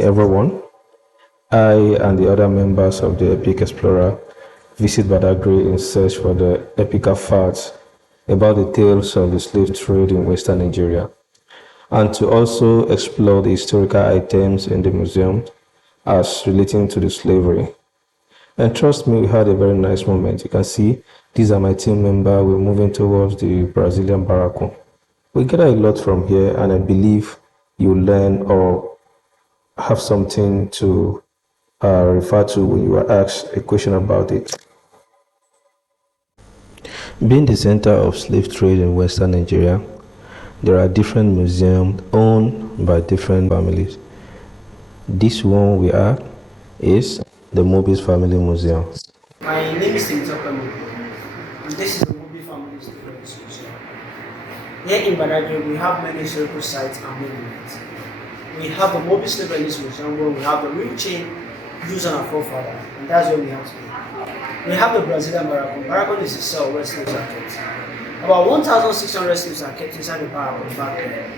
everyone. I and the other members of the Epic Explorer visit Badagry in search for the epical facts about the tales of the slave trade in Western Nigeria, and to also explore the historical items in the museum as relating to the slavery. And trust me, we had a very nice moment. You can see these are my team members. We're moving towards the Brazilian barracoon. We gather a lot from here, and I believe you learn or have something to refer to when you are asked a question about it. Being the center of slave trade in Western Nigeria, there are different museums owned by different families. This one we are is the Mobis Family Museum. My name is Timothy, and this is the Mobi Family Slavery Museum. Here in Badagry, we have many historical sites and monuments. We have the Mobi Slavery Museum where we have the real chain used on our forefathers, and that's where we have today. We have the Brazilian barracoon. Barracoon is a cell where slaves are kept. About 1,600 slaves are kept inside the barracoon back then.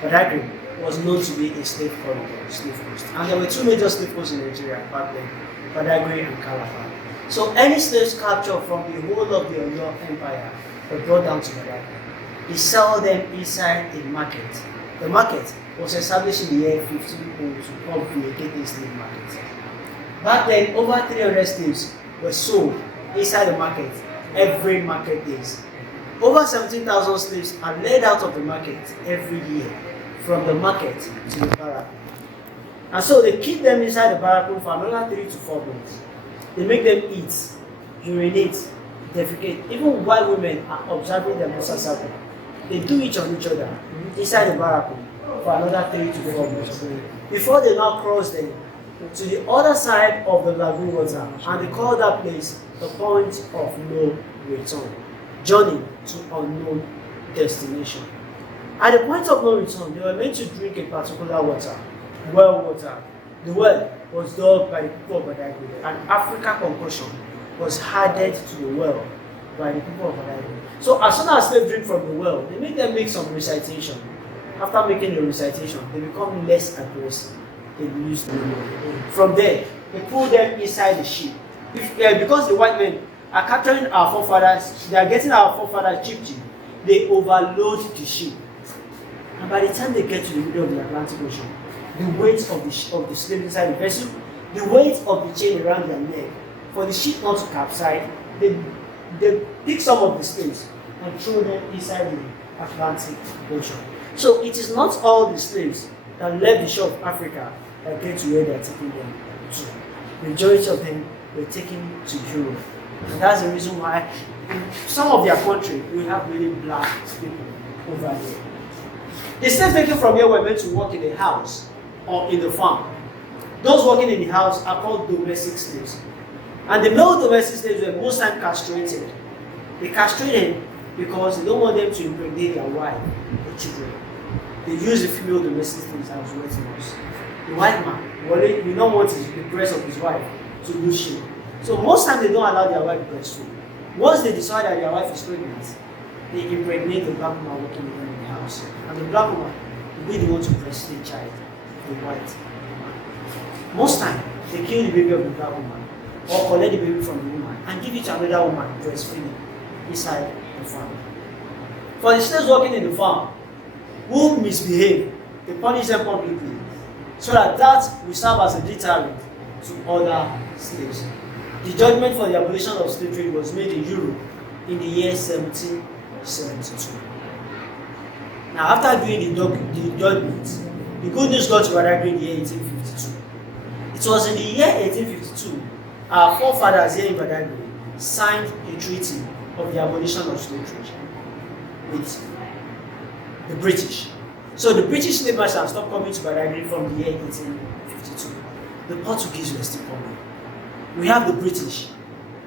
Badagry was known to be a slave corridor, slave coast. And there were two major slave coasts in Nigeria back then, Badagry and Calabar. So any slaves captured from the whole of the Oyo Empire were brought down to Badagry. They sell them inside a market. The market was established in the year 1502 called the Gateway Slave Market. Back then, over 300 slaves were sold inside the market every market days. Over 17,000 slaves are led out of the market every year from the market to the barrack. And so they keep them inside the barrack for another 3 to 4 months. They make them eat, urinate, defecate. Even while women are observing their menstrual cycle, they do it on each other inside the barrack for another 3 to 4 months before they now cross them to the other side of the lagoon water, and they call that place the point of no return, journey to unknown destination. At the point of no return, they were meant to drink a particular water, well water. The well was dug by the people of Badagry, and African concoction was added to the well by the people of Badagry. So as soon as they drink from the well, they make them make some recitation. After making the recitation, they become less aggressive. They lose the well. From there, they pull them inside the ship. Because the white men are capturing our forefathers, they are getting our forefathers cheap. They overload the ship. And by the time they get to the middle of the Atlantic Ocean, the weight of the slaves inside the vessel, the weight of the chain around their neck, for the ship not to capsize, they pick some of the slaves and throw them inside the Atlantic Ocean. So it is not all the slaves that left the shore of Africa that get to where they are taking them to. The majority of them were taken to Europe. And that's the reason why in some of their country we have really black people over there. The slaves taken from here were meant to work in the house or in the farm. Those working in the house are called domestic slaves. And the male domestic slaves were most times castrated. They castrated because they don't want them to impregnate their wife or children. They use the female domestic slaves as wet nurse. The white man, we don't want the breast of his wife to lose shape. So most times they don't allow their wife to breastfeed. Once they decide that their wife is pregnant, they impregnate the black woman working with them in the house. And the black woman will be the one to breastfeed the child, the white man. Most times they kill the baby of the black woman or collect the baby from the woman and give it to another woman breastfeeding inside the farm. For the slaves working in the farm who misbehave, they punish them publicly so that will serve as a deterrent to other slaves. The judgment for the abolition of slave trade was made in Europe in the year 1772. Now, after doing the judgment, the good news got to Badagry in the year 1852. It was in the year 1852 our forefathers here in Badagry signed a treaty of the abolition of slave trade with the British. So the British slave masters stopped coming to Badagry from the year 1852. The Portuguese were still coming. We have the British,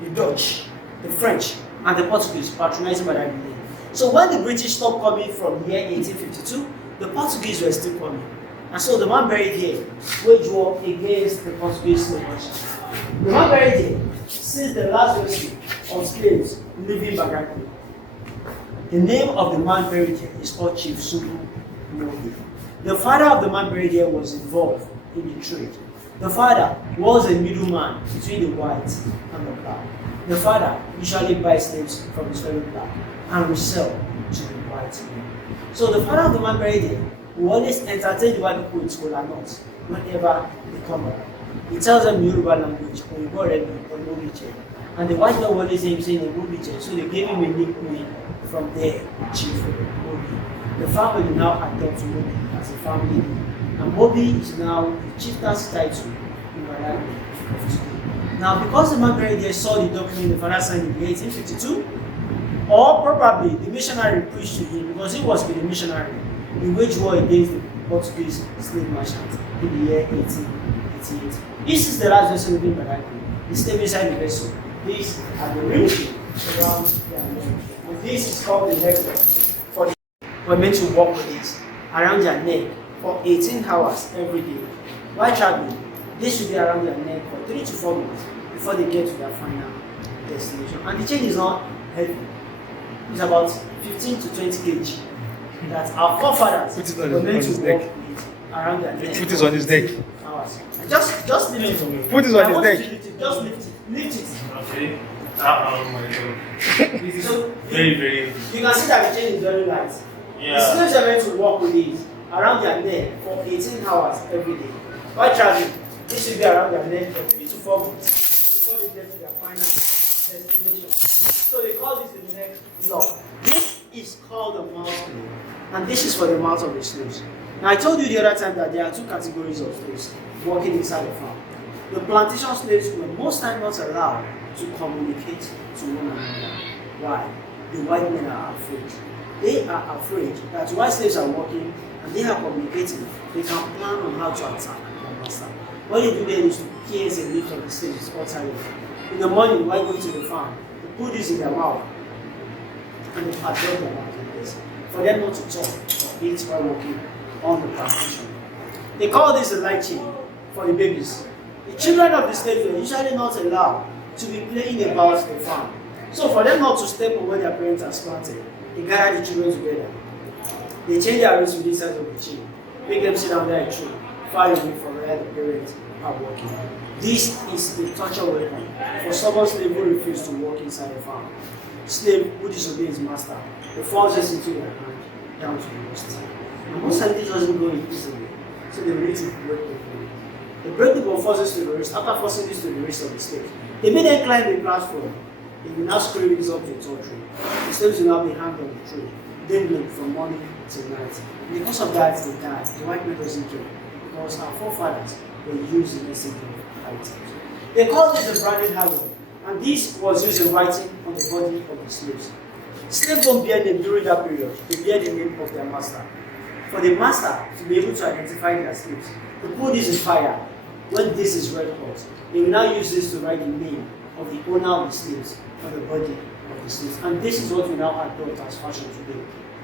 the Dutch, the French, and the Portuguese patronizing Badagry. So when the British stopped coming from the year 1852, the Portuguese were still coming. And so the man buried here waged war against the Portuguese slave masters. The man buried here since the last rescue of slaves leaving Badagry. The name of the man buried here is called Chief Subu Mohi. The father of the man buried here was involved in the trade. The father was a middleman between the white and the black. The father usually buys slaves from his fellow black and resell to the white man. So the father of the man buried there will always entertain the white people with kola nuts whenever they come around. He tells them Yoruba language, and the white man always hear him saying Omobiche, so they gave him a nickname from there, Chief Mobi. The family now adopts Mobi as a family name, and Mobi is now the chieftain's title in Badagry of today. Now, because the man buried there saw the document the father signed in 1852, or probably the missionary preached to him because he was with the missionary, he waged war against the Portuguese slave merchant in the year 1888. This is the last vessel in Badagry. The slave inside the vessel. These are the rings around their neck. And this is called the necklace. For the we're meant to walk with this around their neck for 18 hours every day. While traveling, this should be around their neck for 3 to 4 months before they get to their final destination. And the chain is not heavy. It's about 15 to 20 kg. That our forefathers were meant to walk with around their neck. Put it on his neck. Hours. Just leave it for me. Put it on his neck. Just lift it. Lift it. Okay. Oh my god. This is So very. you can see that the chain is very light. Yeah. The slaves are meant to walk with it around their neck for 18 hours every day. While traveling, this should be around their neck for 3 to 4 months before they get to their final destination. So they call this the neck lock. This is called the mouth lock, and this is for the mouth of the slaves. Now I told you the other time that there are two categories of slaves working inside the farm. The plantation slaves were most times not allowed to communicate to one another. Why? The white men are afraid. They are afraid that while slaves are working and they are communicating, they can plan on how to attack their master. What they do then is to pierce the lips of the slaves utterly. In the morning, while going to the farm, they put this in their mouth and they padlock their mouth like this for them not to talk or eat while working on the plantation. They call this the light chain for the babies. The children of the slaves were usually not allowed to be playing about the farm. So for them not to step on where their parents are planted, they gather the children together. They change their race with inside of the chain, make them sit under a tree, far away from where the parents are working. This is the torture weapon for stubborn slave who refuse to work inside the farm. Slave who disobey his master, they force this into their hand down to the wrist. And most times this doesn't go easily, so they need to break the bone. They break the bone, force this to the wrist. After forcing this to the wrist of the slave, they may then climb the platform. They will now screw this up to a tall tree. The slaves will now be hanged on the tree, dangling from morning till night. And because of that, they die. The white man doesn't care, because our forefathers were used in this items. They call this the branded harrow, and this was used in writing on the body of the slaves. Slaves don't bear them during that period, they bear the name of their master. For the master to be able to identify their slaves, they put this in fire. When this is red hot, they will now use this to write the name of the owner of the slaves on the body of the slaves. And this is what we now adopt as fashion today.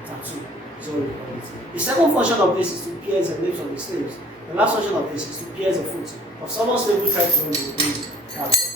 Tattoo is what we call it. The second function of this is to pierce the lips of the slaves. The last function of this is to pierce the foot of someone slave who tried to run the capture.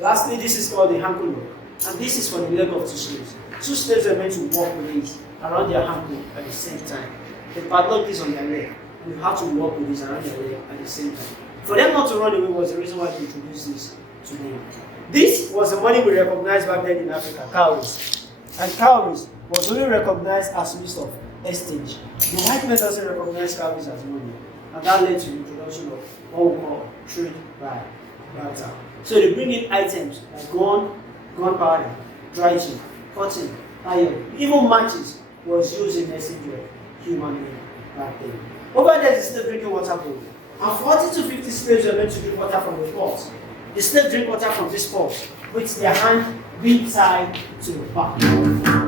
Lastly, this is called the ankle lock, and this is for the leg of two slaves. Two slaves are meant to walk with it around their ankle at the same time. They padlock this on their leg, and you have to walk with this around their leg at the same time. For them not to run away was the reason why they introduced this to them. This was the money we recognized back then in Africa, cowries. And cowries was only recognized as means of exchange. The white man doesn't recognize cowries as money. And that led to the introduction of what we call trade by barter. So they bring in items like gunpowder, dry gin, cotton, iron, even matches was used in exchange of human being back then. Over there, the slave drinking water bowl. And 40 to 50 slaves were meant to drink water from the pot. The slaves drink water from this pot with their hand being tied to the back.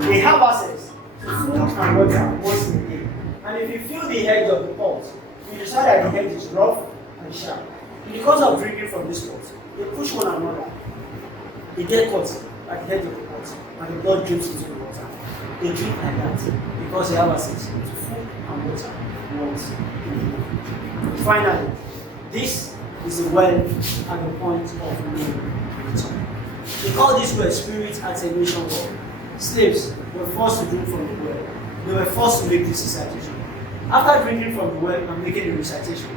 They have access to food and water once in a day. And if you feel the edge of the pot, you decide that the edge is rough and sharp. Because of drinking from this pot, they push one another. They get caught at the edge of the pot, and the blood drips into the water. They drink like that because they have access to food and water once in a day. Finally, this is the well at the point of no return. They call this well spirit attenuation well. Slaves were forced to drink from the well. They were forced to make this recitation. After drinking from the well and making the recitation,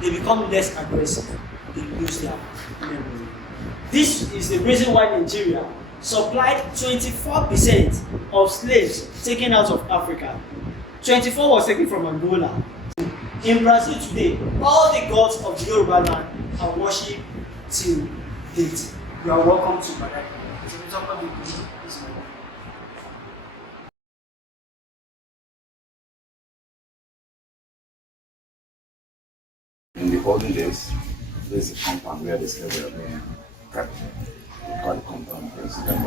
they become less aggressive. They lose their memory. This is the reason why Nigeria supplied 24% of slaves taken out of Africa. 24 was taken from Angola. In Brazil today, all the gods of the Yoruba land are worshipped till date. You are welcome to Badagry. In the olden days, there is a compound where the slaves were being kept. We call the compound President.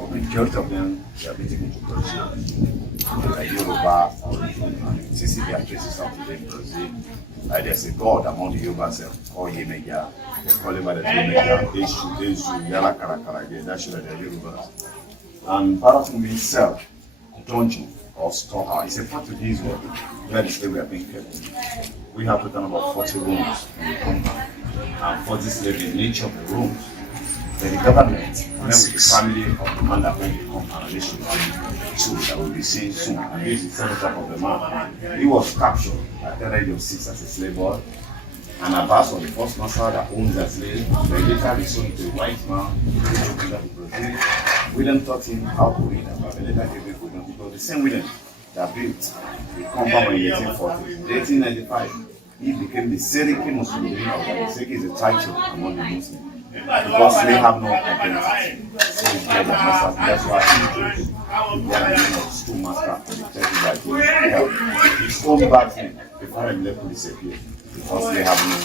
The majority of them were being taken to Brazil. Like Yoruba or Sicilian traces of today in Brazil. Like there's a god among the Yorubas called Yemeja. They call him by the name of Eshu, Yala Karakara. That's why they're Yorubas. And part of him himself, dungeon or storehouse. It's a Portuguese word where the slaves were being kept. We have total about 40 rooms in the compound. And for this slaves, the nature of the rooms, then the government, met with the family of the man that went to the compound, and they should be two that will be seen soon. And this is the senator of the man. He was captured at the age of 6 as a slave boy. And Abbas was the first master that owned that slave. Then later he sold it to a white man who took him to Brazil. William taught him how to read, and later gave him freedom because the same William that built the compound in the 1840s. In 1895, he became the Seriki Muslim. The Seriki is a title among the Muslims because they have no identity. So it's like the masters. That's why he the name of schoolmaster and the church that he held. He stole back then before he left to disappear because they have no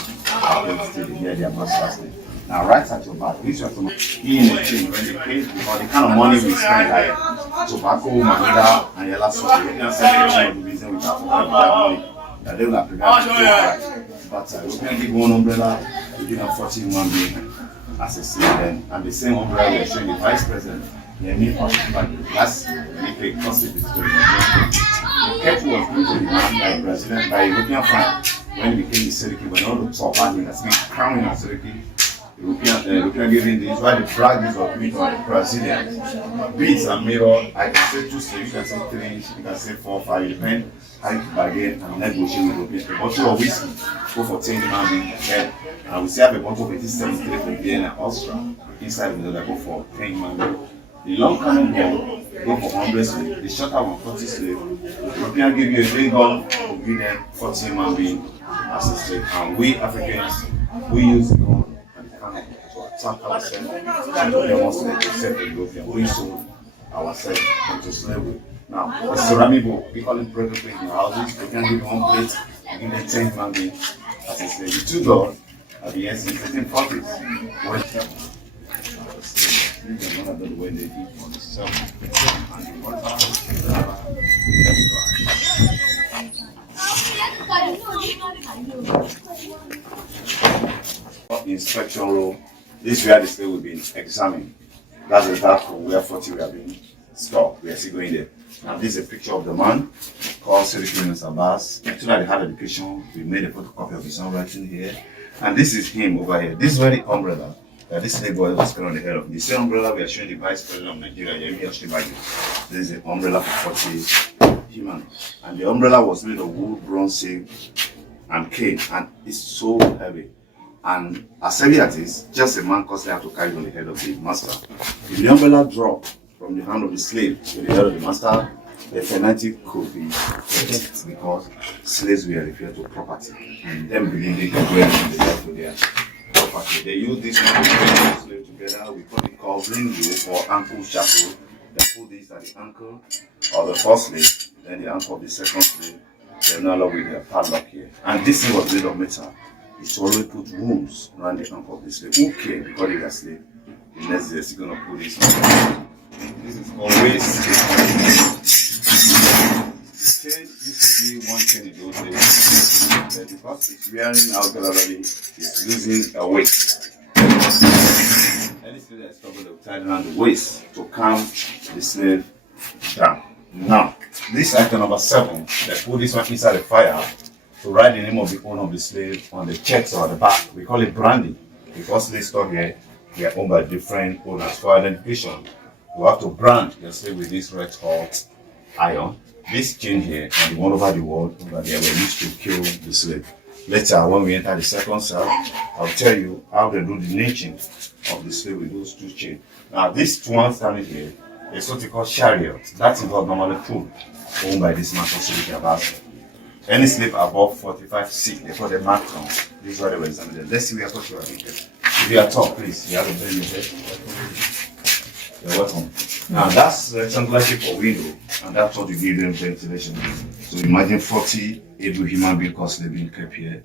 identity. They hear their master's name. Now, right at your back, this was he in the team when they paid because the kind of money we spend like tobacco, manila, and yellow sauce. We can send the reason we have to have that money that they will have prepared to pay. But we can give one umbrella, we give them 40 human being as a slave, and the same umbrella we are showing the vice president. That's the concept is going on. The catch was built in the man by Brazilian, by European France when he became the Seriki, when all the top banding has been crowning at Seriki. European giving this, why the drag this of meat on the Brazilian beats and mirror. I can say 2 slaves, you can say 3, you can say 4, 5, it depends how you bargain and negotiate with Europeans. A bottle of whiskey, go for 10 human beings head, and we still have a bottle of 1873 from Vienna, Austria. Inside the middle, go for 10 human beings. The long cannon gun go for 100 slaves, the shorter one 40 slaves. European give you a big gun, we give them 40 human beings as a slave. And we Africans, we use the gun to attack ourselves and to demonstrate to self-European. We sold ourselves into slavery. Now, the ceramic bowl, we call it break plate in our houses. We can give 1 plate, we give them 10 human beings as a slave. The 2 dollars at the end in 1340s. When when they eat for the self and the water. The inspection room, this is where the slave will be examined. That's the dark room where 40 we are being stored. We are still going there. Now this is a picture of the man called Seriki Yunus Abbas. After that, they had education. We made a photocopy of his handwriting here. And this is him over here. This is where the umbrella that this slave boy was put on the head of. The same umbrella we are showing the vice president of Nigeria, Yemi Osinbajo. This is the umbrella for 40 humans. And the umbrella was made of wood, bronze, silk, and cane. And it's so heavy. And as heavy as it is, just a man constantly have to carry it on the head of the master. If the umbrella dropped from the hand of the slave to the head of the master, the penalty could be death because slaves were referred to property. And them believe they can go and the death with their property. They use this one to put the slave together. We call it covering rope or ankle shackle. They put this at the ankle of the first slave, then the ankle of the second slave. They're now along with their padlock here. And this thing was made of metal. It's always put wounds around the ankle of the slave. Okay, because he's a slave. The next day, he's going to put this on. This is always the chain used to be one chain in those days. But because it's wearing out gradually, it's losing a weight. Any slave that is covered will tie around the waist to calm the slave down. Now, this item number 7, they put this one inside the fire to write the name of the owner of the slave on the chest or the back. We call it branding because slaves stock here, they are owned by different owners. For identification, you have to brand your slave with this red hot iron. This chain here and the one over the wall over there were used to kill the slave. Later, when we enter the second cell, I'll tell you how they do the lynching of the slave with those two chains. Now, this one standing here is what we call chariot. That is what normally food owned by this man for about. Any slave above 45 feet, they call them macrons. This is what they were examining. Let's see where you are thinking. If you are tall, please, you have to bend your head. You're welcome. Now that's rectangular shape for window, and that's what you give them ventilation. So imagine 40 able human beings constantly being kept here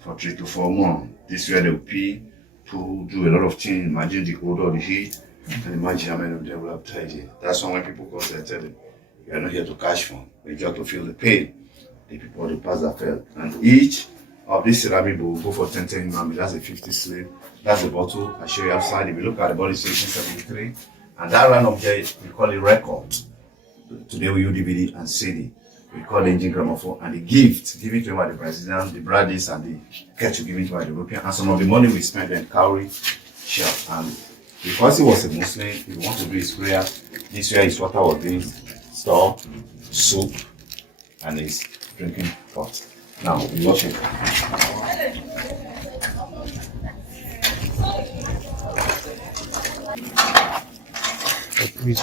for 3 to 4 months. This is where they'll pee, to do a lot of things. Imagine the odor, the heat, and imagine how many of them will have died here. That's why when people come there, tell them, you are not here to catch fun, but you have to feel the pain. The people, the pass that fell. And each of these ceramic will go for 10 human beings. That's a 50 slave. That's the bottle I show you outside. If you look at the body, it's 1873. And that round object, we call it record. Today we use DVD and CD. We call it engine gramophone. And the gift given to him by the Brazilian, the Bradis, and the ketchup given to him by the European. And some of the money we spent in cowrie shop. And because he was a Muslim, if he want to do his prayer, this way his water was being stored, soup, and his drinking pot. Now we watch it. Please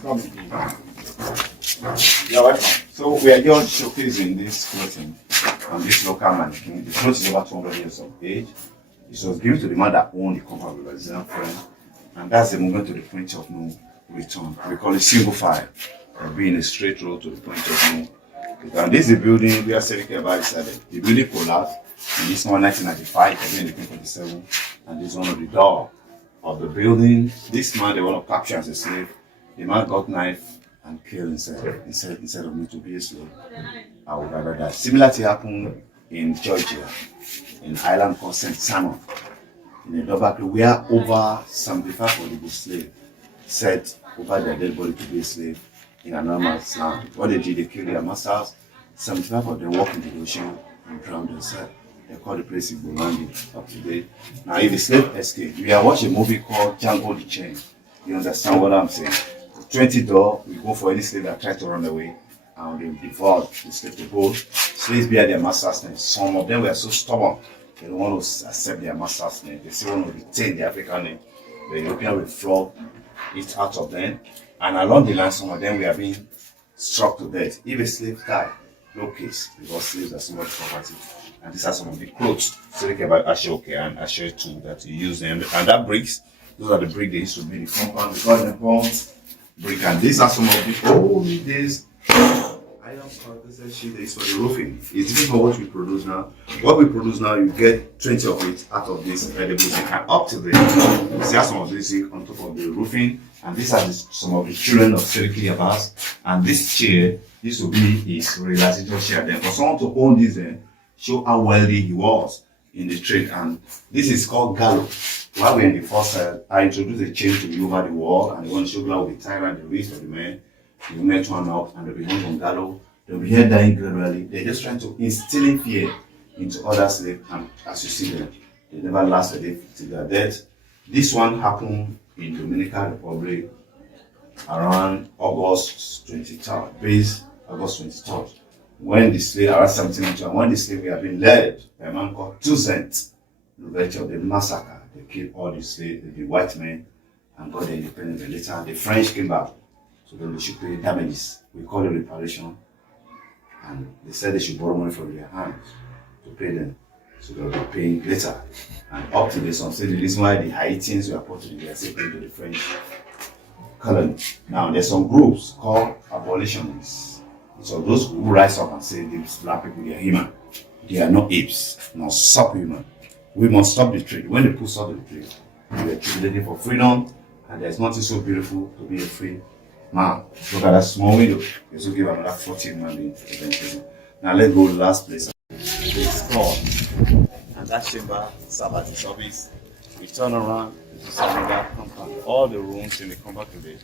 come with me. You're welcome. So we are just showcasing this clothing on this local mannequin. The cloth is over 200 years of age. It was given to the man that owned the company with his friend, and that's the moment to the point of no return. We call it single file, being a straight road to the point of no return. And this is the building we are saying about decided. The building collapsed in this one 1995, again in 1927, and this is one of the door of the building. This man they want to capture as a slave. The man got knife and killed himself instead of me to be a slave. I would rather die. Similar thing happened in Georgia, in island called St. Simon, in a Badagry, where over 75 of the slave set over their dead body to be a slave in another man's land. What they did, they killed their masters. 75 of them walked into the ocean and drowned themselves. They call the place in Burundi up to date. Now, if the slave escaped, we are watching a movie called Django the Chain. You understand what I'm saying? 20 door, we go for any slave that tries to run away, and they devour the slave to gold. Slaves bear their master's name. Some of them were so stubborn, they don't want to accept their master's name. They still want to retain the African name. The European will flog it out of them. And along the line, some of them were being struck to death. If a slave died, no case, because slaves are so much property. And these are some of the clothes. So they about Ashoke and Asher too that you use them. And that bricks, those are the bricks they used to be the compound. We call them bombs, brick. And these are some of the old days items they use for the roofing. It's different from what we produce now. What we produce now, you get 20 of it out of this edible zinc. And up to there, you see some of this zinc on top of the roofing. And these are some of the children of Seriki Abbas. And this chair used to be his relaxation chair. Then for someone to own this show how wealthy he was in the trade. And this is called gallow. While we're in the first side, I introduced a chain to be over the wall, and they want to show gallow with tie around the wrist of the men. The women turn up and they'll be hung on gallow. They'll be here dying gradually. They're just trying to instill fear into other slaves, and as you see them, they never last a day till their death. This one happened in Dominican Republic around August 23rd, based August 23rd. When the slave, around 1700, when the slave were being led by a man called Toussaint, the virtue of the massacre, they killed all the slaves, the white men, and got the independence. And later, the French came back, so then they should pay damages. We call it reparation. And they said they should borrow money from their hands to pay them. So they'll be paying later. And up to this, some say the reason why the Haitians were put in their paying to the French colony. Now, there's some groups called abolitionists. So those who rise up and say these black people, they are human. They are not apes, nor subhuman. We must stop the trade. When they put stop the trade, we are tribulating for freedom, and there's nothing so beautiful to be a free man. Look at that small window. This will give another 14 man eventually. Now let's go to the last place. It's called. And that chamber serves as the service. We turn around to some other compound. All the rooms in the compound today,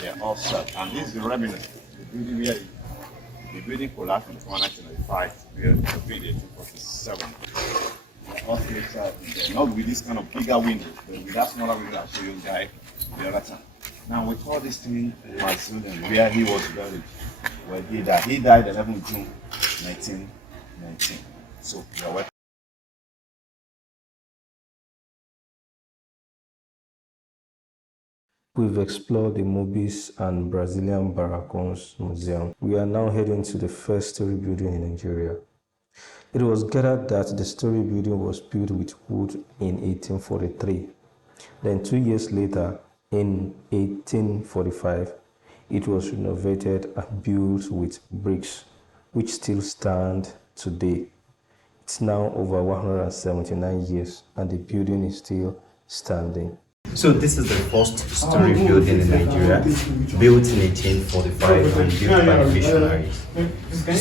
they are all shut. And this is the remnant. The building where the building collapsed in the 1995, we are to build 1847. All slaves are there. Not with this kind of bigger window, but with that smaller window I'll show you guys the other time. Now we call this thing Mausoleum, where he was buried. Where he died. He died 11 June 1919. So you're welcome. We've explored the Mobis and Brazilian Barracons Museum. We are now heading to the first story building in Nigeria. It was gathered that the story building was built with wood in 1843. Then 2 years later, in 1845, it was renovated and built with bricks, which still stand today. It's now over 179 years and the building is still standing. So this is the first story building in Nigeria, built in 1845 and built by the missionaries.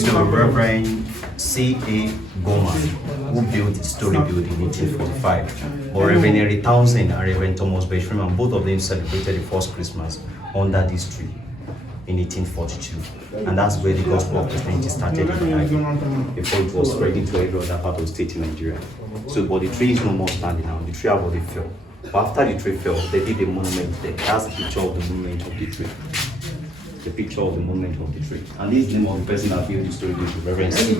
So Reverend C.A. Goma, who built the story building in 1845, or Reverend Henry Townsend and Reverend Thomas Beshram, both of them celebrated the first Christmas under this tree in 1842. And that's where the gospel of Christianity started in Badagry, before it was spreading to every other part of the state in Nigeria. So, but the tree is no more standing now, the tree have already fell. But after the tree fell, they did a monument there. That's a picture of the monument of the tree. The picture of the monument of the tree. And this is the name of the person that built the story building, Reverend C.A.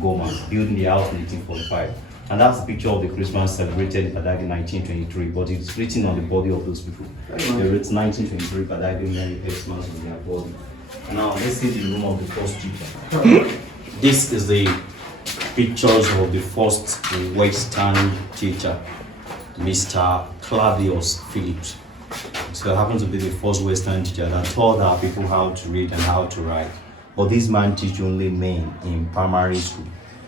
Goma, building the house in 1845. And that's the picture of the Christmas celebrated in Badagry 1923, but it's written on the body of those people. They wrote 1923 Badagry Merry Christmas on their body. And now let's see the room of the first teacher. This is the pictures of the first Western teacher, Mr. Claudius Phillips. So he happened to be the first Western teacher that taught our people how to read and how to write. But this man teach only men in primary school.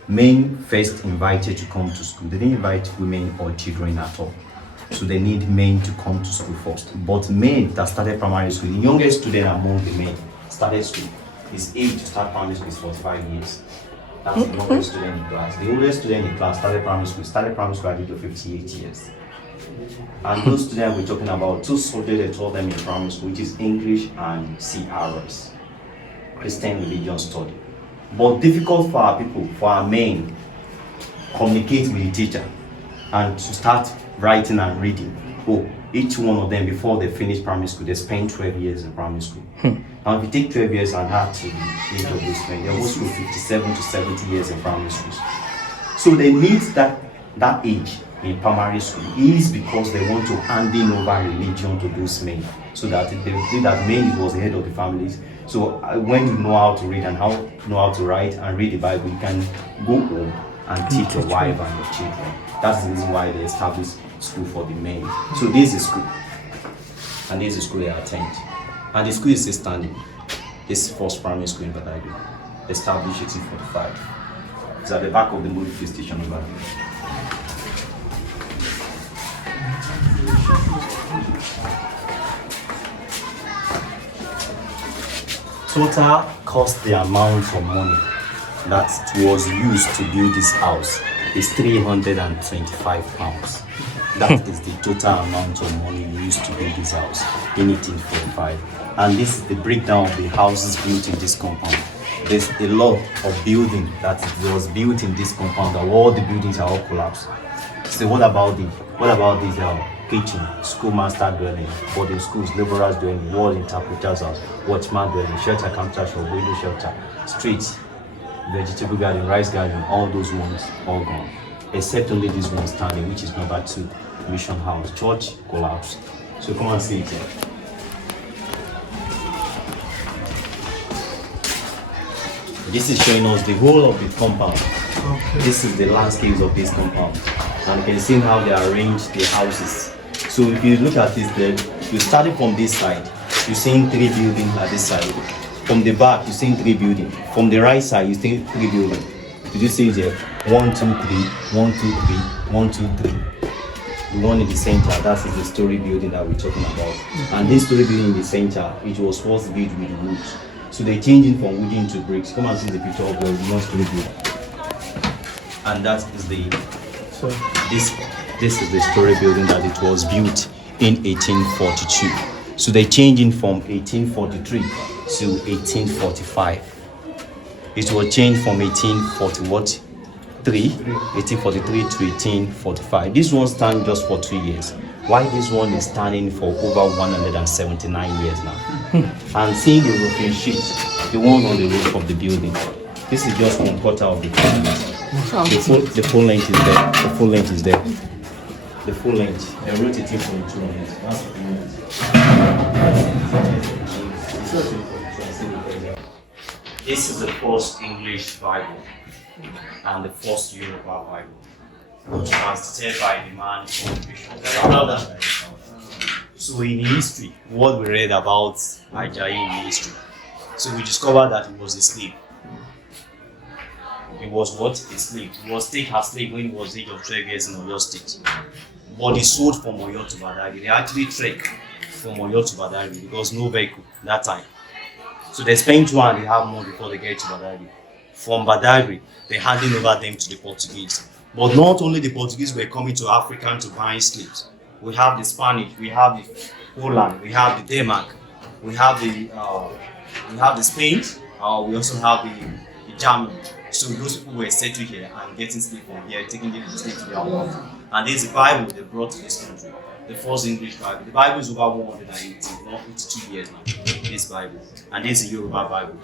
Men first invited to come to school. They didn't invite women or children at all. So they need men to come to school first. But men that started primary school, the youngest student among the men started school. His age to start primary school is 45 years. That's the youngest student in class. The oldest student in class started primary school at the age of 58 years. And those students we're talking about, two subjects they taught them in primary school, which is English and CRS, Christian Religion Study. But difficult for our people, for our men, communicate with the teacher and to start writing and reading. Oh, each one of them, before they finish primary school, they spend 12 years in primary school. Now, if you take 12 years and add to the age of those men, they're most 57 to 70 years in primary schools. So they need that age in primary school is because they want to hand over religion to those men, so that they feel that men was the head of the families. So when you know how to read and know how to write and read the Bible, you can go home and teach your wife and your children. That's the reason why they established school for the men. So this is school, and this is school they attend, and the school is still standing. This first primary school in Badagry, established in 1845. It's at the back of the movie station in Badagry. Total cost, the amount of money that was used to build this house is £325. That is the total amount of money used to build this house in 1845. And this is the breakdown of the houses built in this compound. There's a lot of building that was built in this compound. All the buildings are all collapsed. So what about this kitchen, schoolmaster dwelling, boarding schools, laborers dwelling, ward interpreters house, watchman dwelling, shelter, camp shop, window shelter, streets, vegetable garden, rice garden, all those ones all gone, except only this one standing, which is number 2, mission house. Church collapsed. So come and see it here. This is showing us the whole of the compound. Okay. This is the landscapes of this compound, and you can see how they arrange the houses. So if you look at this there, you started from this side, you're seeing 3 buildings at this side. From the back, you're seeing 3 buildings. From the right side, you're seeing 3 buildings. Did you see there? 1, 2, 3, 1, 2, 3, 1, 2, 3. The one in the center, that is the story building that we're talking about. And this story building in the center, it was first built with wood. So they changed it from wooden to bricks. Come and see the picture of the one story building. And that is this is the story building that it was built in 1842. So they changed it from 1843 to 1845. It was changed from 1843 to 1845. This one stand just for 2 years, Why this one is standing for over 179 years now. And seeing the roofing sheet, the one on the roof of the building, this is just 1/4 of the thickness. The full length is there. The full length is there. The full length. They wrote it in for 2 minutes. That's the full length. This is the first English Bible and the first Yoruba Bible, translated by the man called Bishop. So in history, what we read about Ajayi in history, so we discovered that he was a slave. He was what? A slave. He was taken as slave when he was the age of 12 years in Oyo State. But he sold from Oyo to Badagry. They actually trekked from Oyo to Badagry because no vehicle that time. So they spent 2.5 months before they get to Badagry. From Badagry, they handed over them to the Portuguese. But not only the Portuguese were coming to Africa to buy slaves. We have the Spanish, we have the Poland, we have the Denmark, we have the Spain, we also have the German. So those people were settled here and getting slaves from here, taking them slaves to their home. And this is the Bible they brought to this country, the first English Bible. The Bible is over 182 years now, this Bible. And this is the Yoruba Bible.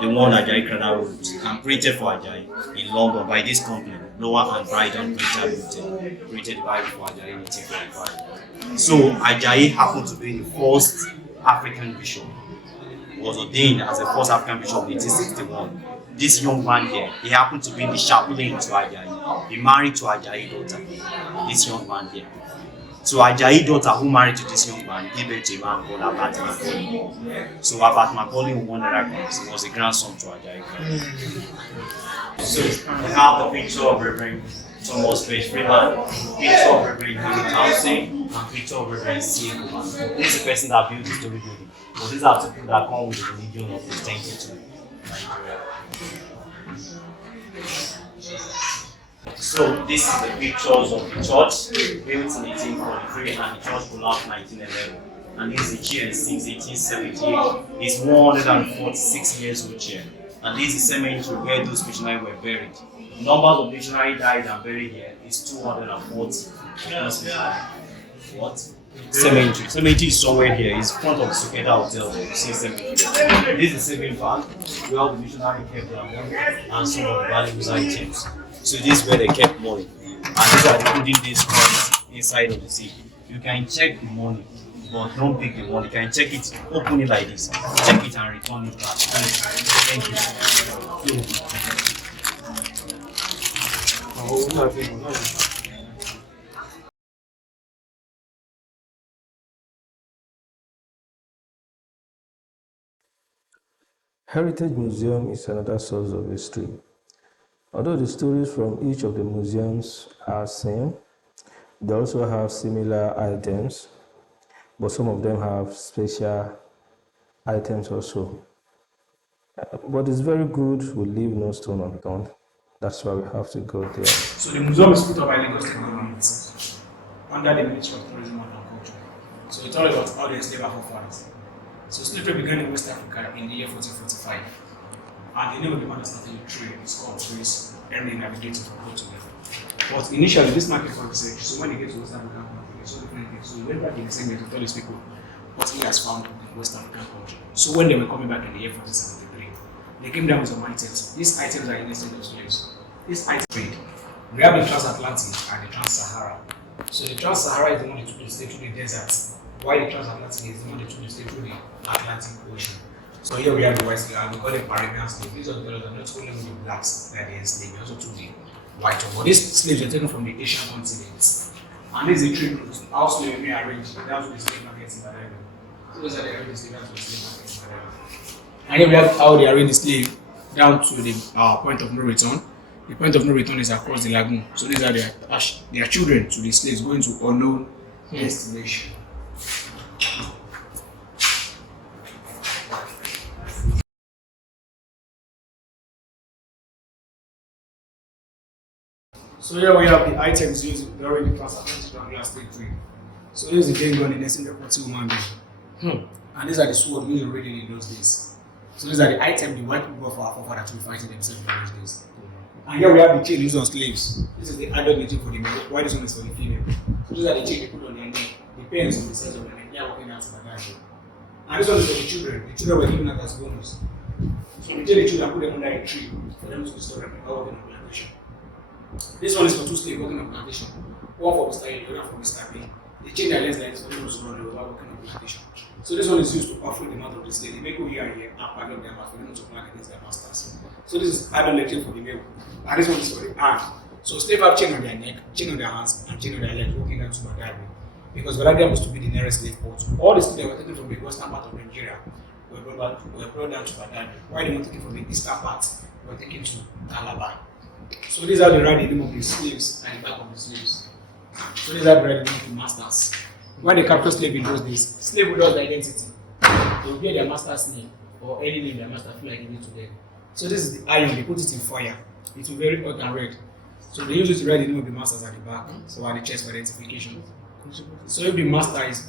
The one Ajayi Crowther wrote and printed for Ajayi in London by this company, Noah and Bryden printed the Bible for Ajayi in 1845. So Ajayi happened to be the first African bishop, was ordained as the first African bishop in 1861. This young man here, he happened to be the chaplain to Ajayi. He married to Ajayi's daughter, this young man here. So Ajayi's daughter, who married to this young man, gave birth to a man called Abat Macaulay. So Abat Macaulay won the records. He was a grandson to Ajayi. So we have the picture of Reverend Thomas Page Freeman, picture of Reverend Henry Townsend, and picture of Reverend C. Goman. This is the person that built the story building. But these are people that come with the religion of Christianity to Nigeria. So this is the pictures of the church built in 1843 and the church collapsed in 1911. And this is the chair since 1878. It's 146 years old chair. And this is the cemetery where those missionaries were buried. The numbers of missionaries died and buried here is 240. What? Cemetery. Cemetery is somewhere here. It's in front of the Sukeda Hotel. You see cemetery. This is the saving bank where all the missionaries kept their money and some of the valuable items. So this is where they kept money. And these are putting these coins inside of the safe. You can check the money, but don't pick the money. You can check it, open it like this, check it and return it back. Thank you. Heritage Museum is another source of history. Although the stories from each of the museums are same, they also have similar items, but some of them have special items also. But it's very good, we leave no stone unturned. That's why we have to go there. So the museum is put up by Lagos State government under the Ministry of Tourism and Agriculture. So it's all about how the enslaved forefathers. So slavery began in West Africa in the year 1445. And the name of the man that started the trade is called Prince Henry Navigator from Portugal. But initially, this market was research. So when he gets to West African country, it's so different things. So he went back in the same year to tell his people what he has found in West African country. So when they were coming back in the year 1473, they came down with some items. These items are in the state of slaves. These items trade. We have the transatlantic and the trans-Sahara. So the trans-Sahara is the one that took the slave through the desert, while the transatlantic is the one that took the slave through the Atlantic Ocean. So here we have the West, and we call them Arabian slaves. These are the not only the blacks that they enslaved, they also took the white one. But these slaves are taken from the Asian continent. And this is the trade route. How slaves may arrange down to the slave markets in Badagry. So those are the arranged slave down to the slave markets in Badagry. And here we have how they arrange the slave down to the point of no return. The point of no return is across the lagoon. So these are their children to the slaves going to unknown destination. So here we have the items used during the transatlantic triangular slave trade. So here's the thing on the next human being. And these are the swords used already in those days. So these are the items the white people of our forefathers were fighting themselves in those days. And here we have the chain used on slaves. This is the adult native for the male, while this one is for the female. So these are the chain they put on their neck. Depends on the size of the neck. They are working out Badagry. And this one is for the children. The children were given that as bonus. So we tell the children put them under a tree for them to store them while working on plantation. This one is for two slaves working on plantation. One for Mr. A, the other for Mr. B. They change their legs like this for them to run while working on plantation. So this one is used to offering the mouth of the slave. They make go here and here and padlock their mouth for them to plan against their masters. So this is adult for the male. And this one is for the hand. So slaves have chain on their neck, chain on their hands, and chain on their legs walking down to Badagry. Because Badagry was to be the nearest slave port. All the slaves that were taken from the western part of Nigeria were brought down to Badagry. Why they were taken from the eastern part, they were taken to Calabar. So these are the right name of the slaves and the back of the slaves. So these are the right name of the masters. When they capture slave in those days, slave would lose their identity. They would bear their master's name or any name their master feel like giving to them. So this is the iron, they put it in fire. It will be very hot and red. So they use it to write the name of the masters at the back or at the chest for identification. So if the master is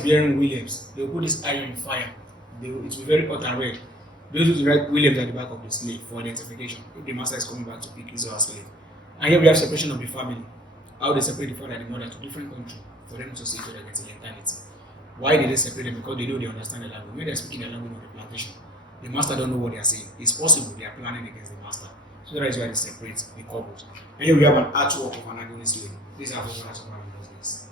bearing Williams, they will put this iron in fire. It will be very hot and red. They use it to write Williams at the back of the slave for identification. If the master is coming back to pick his or her slave. And here we have separation of the family. How they separate the father and the mother to different countries for them to see each other until eternity. Why did they separate them? Because they know they understand the language. When they're speaking the language of the plantation, the master don't know what they are saying. It's possible they are planning against the master. So that is why they separate the couples. And here we have an artwork of an adjoining slave. These are what that's about in those days.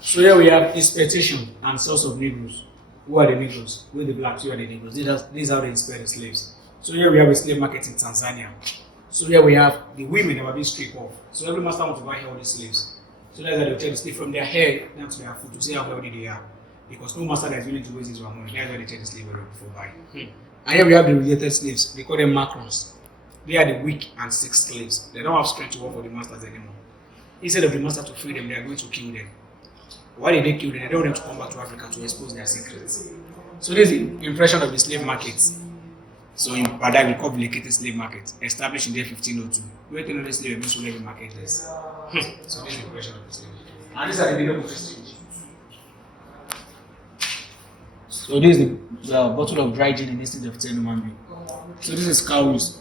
So here we have expectation and source of Negroes. Who are the Negroes? Who are the blacks? Who are the Negroes? These are how they inspire the slaves. So here we have a slave market in Tanzania. So here we have the women that were being stripped off. So every master wants to buy all the slaves. So that's how they tell the slave from their hair down to their foot to see how healthy they are. Because no master that is willing to waste his money. That's why they tell the slave before buying. And here we have the related slaves. They call them macrons. They are the weak and sick slaves. They don't have strength to work for the masters anymore. Instead of the master to free them, they are going to kill them. Why did they kill them? They don't want them to come back to Africa to expose their secrets. So this is the impression of the slave market. So in Badagry, we call the slave market, established in the year 1502. Where can the slave means where the market is. So this is the impression of the slave. And these are the middle of exchange. So this is the bottle of dry gin in instead of Tenumambi. So this is cowries.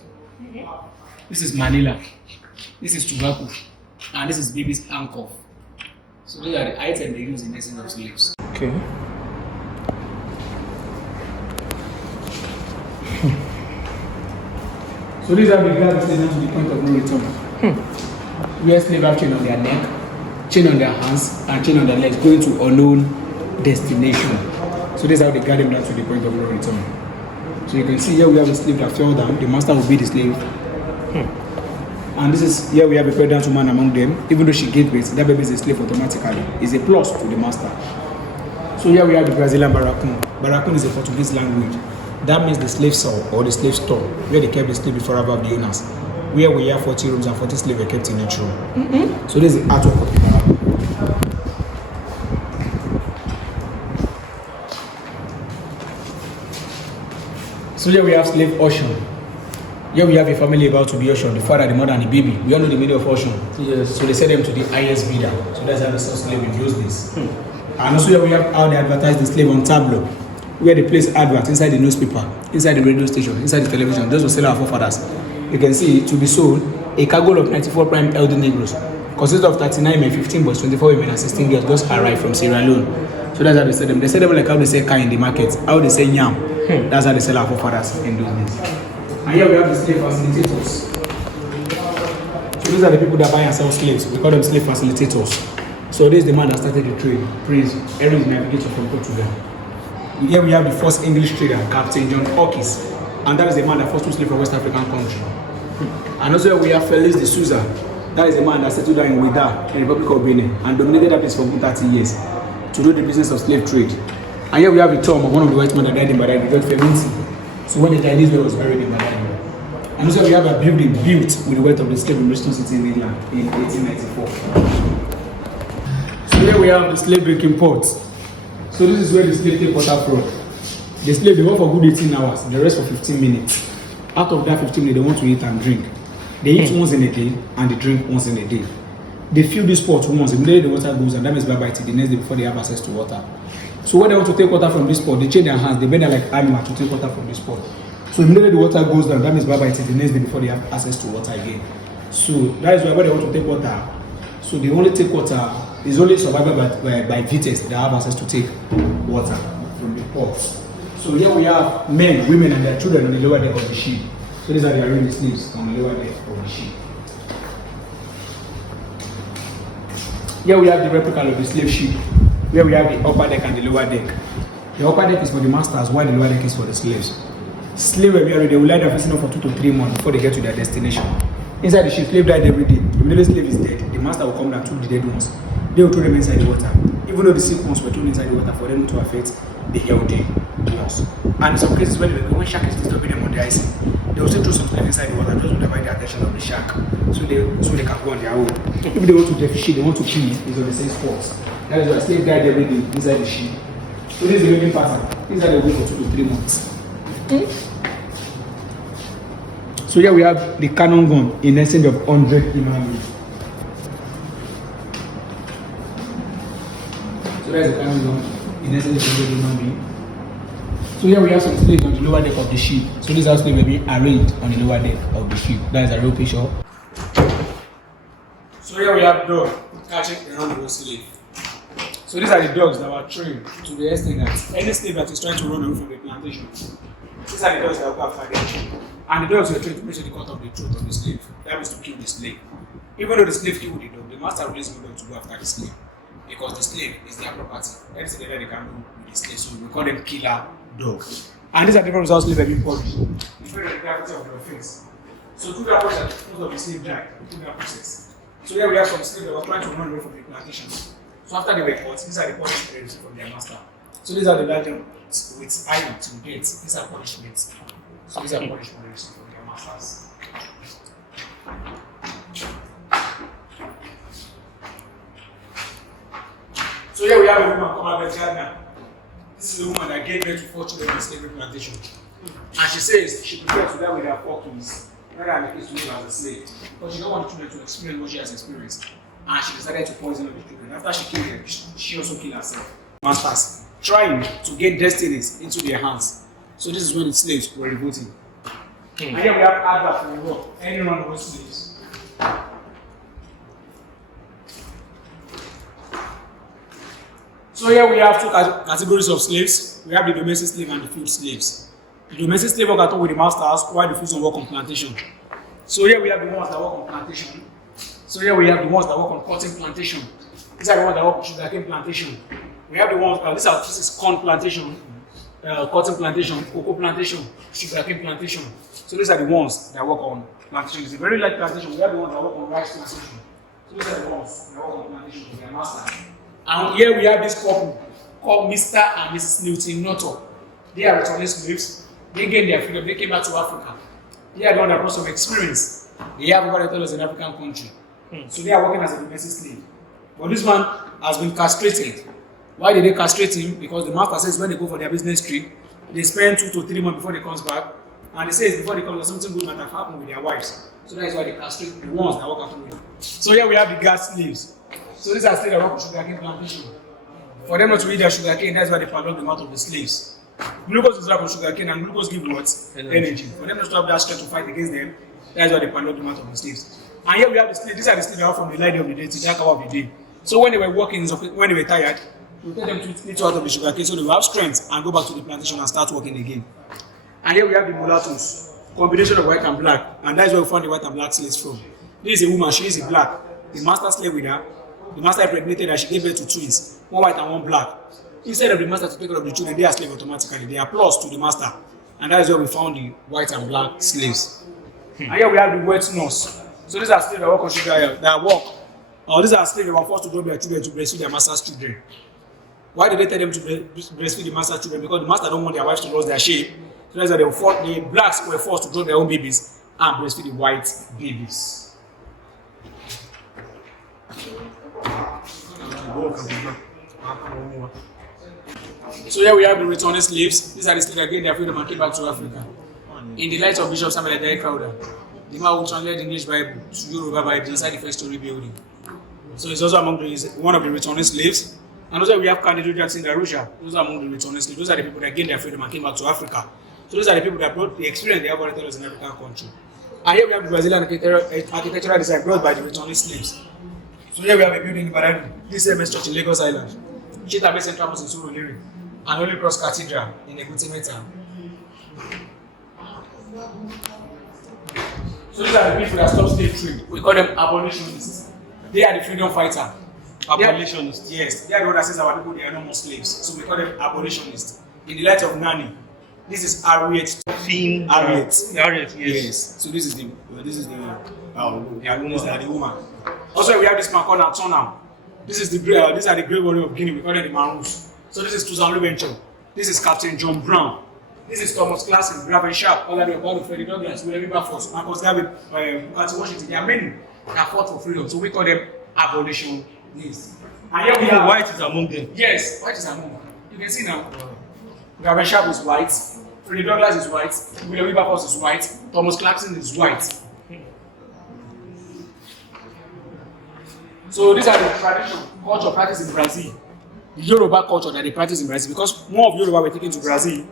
This is Manila. This is tobacco. And this is baby's handcuff. So these are the items they use in the essence of slaves. Okay. So these are the guards taken to the point of no return. Where slaves have chain on their neck, chain on their hands, and chain on their legs, going to unknown destination. So this is how they guard them down to the point of no return. So you can see here we have a slave that fell down. The master will be the slave. And this is here we have a pregnant woman among them. Even though she gave birth, that baby is a slave automatically. It's a plus to the master. So here we have the Brazilian barracoon. Barracoon is a Portuguese language. That means the slave cell or the slave store, where they kept the slave before above the owners. Where we have 40 rooms and 40 slaves were kept in each room. So this is the artwork of the barracoon. So here we have slave auction. Here we have a family about to be auctioned, the father, the mother, and the baby. We all know the meaning of auction. Yes. So they send them to the highest bidder. So that's how they sell slave in those days. And also here we have how they advertise the slave on tableau, where they place adverts inside the newspaper, inside the radio station, inside the television. Those will sell our forefathers. You can see to be sold a cargo of 94 prime elder Negroes, consists of 39 men, 15 boys, 24 women, and 16 girls just arrived from Sierra Leone. So that's how they sell them. They sell them like how they sell car in the market, how they sell yam. That's how they sell our forefathers in those days. And here we have the slave facilitators. So these are the people that buy and sell slaves. We call them slave facilitators. So this is the man that started the trade, Prince Henry the Navigator from Portugal. Here we have the first English trader, Captain John Hawkins. And that is the man that first took slaves from West African country. And also here we have Felix de Souza. That is the man that settled down in Ouidah, in the Republic of Benin, and dominated that place for 30 years to do the business of slave trade. And here we have the tomb of one of the white men that died in Badagry, God Fementi. So when the Chinese was buried in Badagry. And also we have a building built with the weight of the slave in Bristol City in England in 1894. So here we have the slave drinking pot. So this is where the slave take water from. The slave, they work for good 18 hours, the rest for 15 minutes. Out of that 15 minutes, they want to eat and drink. They eat once in a day and they drink once in a day. they fill this pot once, immediately the water goes, and that means bye-bye till the next day before they have access to water. So when they want to take water from this pot, they change their hands, they bend like animal to take water from this pot. So immediately the water goes down, that means bye-bye till the next day before they have access to water again. So that is why when they want to take water, so they only take water, it's only survived by vitters that have access to take water from the pot. So here we have men, women, and their children on the lower deck of the ship. So these are the arranged slaves on the lower deck of the ship. Here we have the replica of the slave ship, where we have the upper deck and the lower deck. The upper deck is for the masters, while the lower deck is for the slaves. Slaves they will lie down facing for 2 to 3 months before they get to their destination. Inside the ship, slave died every day. Immediately slave is dead, the master will come down and took the dead ones. They will throw them inside the water. Even though the sick ones were thrown inside the water for them to affect the healthy ones. And in some cases, when shark is disturbing them on the ice, they will still throw some slave inside the water just to divert the attention of the shark, so they can go on their own. If they want to defecate, they want to kill, it's on the same spot. That is why slave died every day inside the ship. So this is the living pattern. Inside the way for 2 to 3 months. So here we have the cannon gun in essence of 100 human beings. So that's the cannon gun in essence of 100 human beings. So here we have some slaves on the lower deck of the ship. So these are slaves being arranged on the lower deck of the ship. That is a real picture. So here we have dog catching a runaway slave. So these are the dogs that were trained to the extent that any slave that is trying to run away from the plantation, these are the dogs that will go after them. And the dogs were trained to make sure they cut off the throat of the slave. That means to kill the slave. Even though the slave killed the dog, the master released the dog to go after the slave. Because the slave is their property. Anything that they can do with the slave. So we call them killer dogs. And these are different results slaves have been punished. Depending on the gravity of the offense. So through that process, most of the slave died through that process. So here we have some slaves that were trying to run away from the plantation. So after they were caught, these are the punishments they received from their master. So these are the large with iron to gates. These are punishments. So these are punishments they received from their masters. So here we have a woman called Badagry. This is a woman that gave birth to 4 children in slavery plantation. And she says she prepared to die with her 4 kids rather than to live as a slave. But she don't want the children to experience what she has experienced. And she decided to poison the children. After she killed them, she also killed herself. Masters trying to get destinies into their hands. So this is when the slaves were revolting. And here we have advert for the world. Any runaway slaves. So here we have 2 categories of slaves. We have the domestic slave and the field slaves. The domestic slave work at home with the masters, while the fields work on plantation. So here we have the ones that work on plantation. So here we have the ones that work on cotton plantation. These are the ones that work on sugarcane plantation. We have the ones, this is corn plantation, cotton plantation, cocoa plantation, sugarcane plantation. So these are the ones that work on plantation. It's a very light plantation. We have the ones that work on rice plantation. So these are the ones that work on plantation with their master. And here we have this couple called Mr. and Mrs. Newton Noto. They are returning slaves. They gained their freedom. They came back to Africa. They are the one that brought some experience. They have what they tell us in African country. So they are working as a domestic slave. But this one has been castrated. Why did they castrate him? Because the master says when they go for their business trip, they spend 2 to 3 months before they come back. And they say before they come back, something good might have happened with their wives. So that is why they castrate the ones that work at home. So here we have the gas slaves. So these are slaves that work on sugarcane plantation. For them not to eat their sugarcane, that's why they padlock them out of the slaves. Glucose is from sugarcane and glucose gives what? Energy. For them not to have that strength to fight against them, that's why they padlock them out of the slaves. And here we have the slaves. These are the slaves that work from the light of the day to the dark hour of the day. So when they were working, when they were tired, we tell them to eat out of the sugarcane so they will have strength and go back to the plantation and start working again. And here we have the mulattoes, combination of white and black, and that's where we found the white and black slaves from. This is a woman, she is a black. The master slave with her. The master impregnated her, she gave birth to twins, one white and one black. Instead of the master to take care of the children, they are slaves automatically. They are plus to the master. And that is where we found the white and black slaves. And here we have the wet nurse. So these are slaves that work on sugar, that work. These are slaves that were forced to drop their children to breastfeed their master's children. Why did they tell them to breastfeed the master's children? Because the master don't want their wives to lose their shape. So that's why the blacks were forced to drop their own babies and breastfeed the white babies. So here we have the returning slaves. These are the slaves that gained their freedom and came back to Africa. In the light of Bishop Samuel Adai Crowder, the man who translated the English Bible to Yoruba Bible inside the first story building. So he's also among one of the returning slaves. And also we have Candido Jackson Darusha. Those are among the returning slaves. Those are the people that gained their freedom and came back to Africa. So those are the people that brought the experience they have already tell us in African country. And here we have the Brazilian architectural design brought by the returning slaves. So here we have a building in Badagry. This is MS Church in Lagos Island. Chitabe Central Mosque in Surulere. And Holy Cross Cathedral in Egutimeta. So these are the people that stop slave trade. We call them abolitionists. They are the freedom fighter. Abolitionists. Yes, they are the one that says our people they are no more slaves. So we call them abolitionists. In the light of Nani, this is Harriet. Harriet. Harriet, yes. Yes. So this is the woman. Also we have this man called Antonam. This is these are the Great Warrior of Guinea. We call them the Maroons. So this is Susan Lubencho. This is Captain John Brown. This is Thomas Classen, Graven Sharp, all of them about Freddie Douglass, William Wilberforce, Marcus Garvey, Martin Washington. There are many that fought for freedom. So we call them abolitionists. And here we have white is among them. Yes, white is among them. You can see now. Graven Sharp is white, Freddie Douglass is white, William Wilberforce is white, Thomas Clarkson is white. So these are the tradition, culture practice in Brazil. The Yoruba culture that they practice in Brazil, because more of Yoruba were taken to Brazil.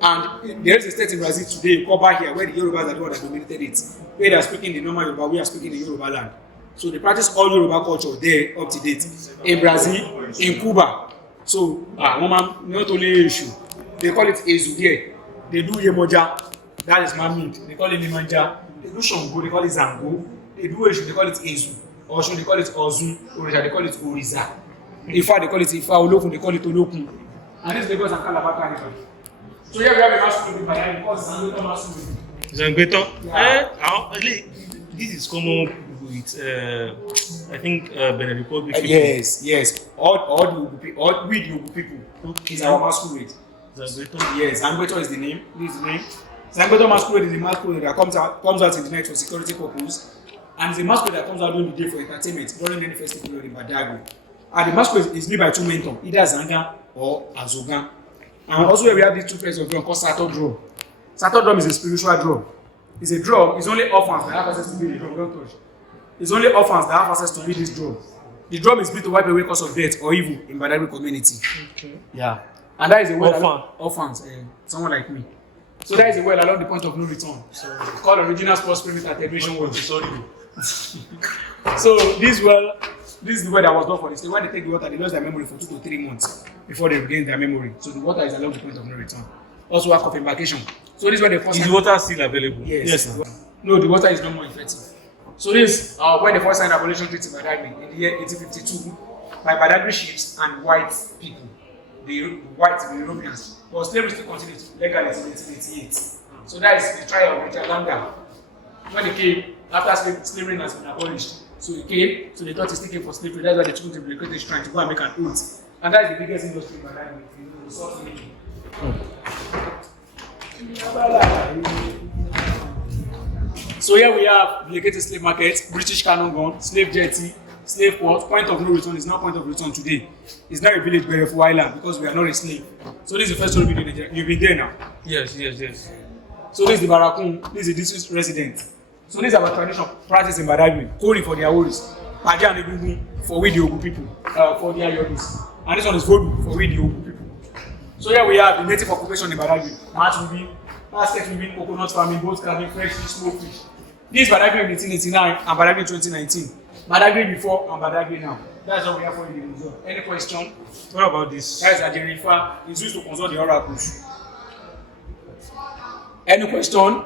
And there is a state in Brazil today, Koba here, where the Yorubas are the one that dominated it. Where they are speaking the normal Yoruba, we are speaking the Yoruba land. So they practice all Yoruba culture there up to date. In Brazil, in Cuba. So, woman, not only issue. They call it Ezu there. They do Yemoja, that is man-made. They call it Nemanja. They do Shango, they call it Zango. They do Eshu, they call it Ezu. Osho, they call it Ozu. Orisha, they call it Oriza. Ifa, they call it Ifa. Olokun, they call it Olokun. And this Lagos and Calabar Carnival. So here we have a masquerade by name called Zangbeto masquerade. Zangbeto? Yeah. This is common with, I think, Benin Republic. Yes. All the Yoruba people is our masquerade. Zangbeto? Yes, Zangbeto is the name. This is the name. Zangbeto masquerade is the masquerade that comes out in the night for security purpose. And it's a masquerade that comes out during the day for entertainment during any festival in Badagry. And the masquerade is led by two mentors, either Zanga or Azogan. And also here we have these two pairs of drum called Sato drum. Sato drum is a spiritual drum. It's a drum, it's only orphans that have access to beat the drum, don't touch. It's only orphans that have access to beat this drum. The drum is beat to wipe away cause of death or evil in Badagry community. Okay. Yeah. And that is a well Orphans. Someone like me. So that is a well along the point of no return. So it's called Original Sports Spirit at Elevation Well. Sorry. So this is the well that was done for this. When they take the water, they lose their memory for 2 to 3 months before they regain their memory. So the water is along the point of no return. Also work of embarkation. So this is where the first Is the water still available? Yes. No, the water is no more effective. So this when the first signed abolition treaty by Badagry in the year 1852 by Badagry chiefs and white people, the Europeans. But slavery still continued legally until 1888. So that is the trial of Richard Lambda. When they came, after slavery has been abolished, so he came, so they thought he still came for slavery. That's why they took him to the British trying to go and make an oath. And that is the biggest industry in Badagry, the salt making. So here we have relocated slave market, British cannon gun, slave jetty, slave port. Point of no return is not point of return today. It's not a village Berefo Island because we are not a slave. So this is the first video in Nigeria. You've been there now. Yes. So this is the Barakun, this is the district resident. So these are our traditional practice in Badagry. Kori for their hories, Paja and Egungun for we the Ogu people, for their yogis. And this one is Vodu for we the Ogu people. So here we have the native occupation in Badagry. Match weaving, basket weaving, coconut farming, boat carving, fresh fish, smoked fish. This is Badagry in 1889 and Badagry in 2019. Badagry before and Badagry now. That's what we have for you in the museum. Any question? What about this? That is Ajerifa. It's used to consult the oracles. Any question?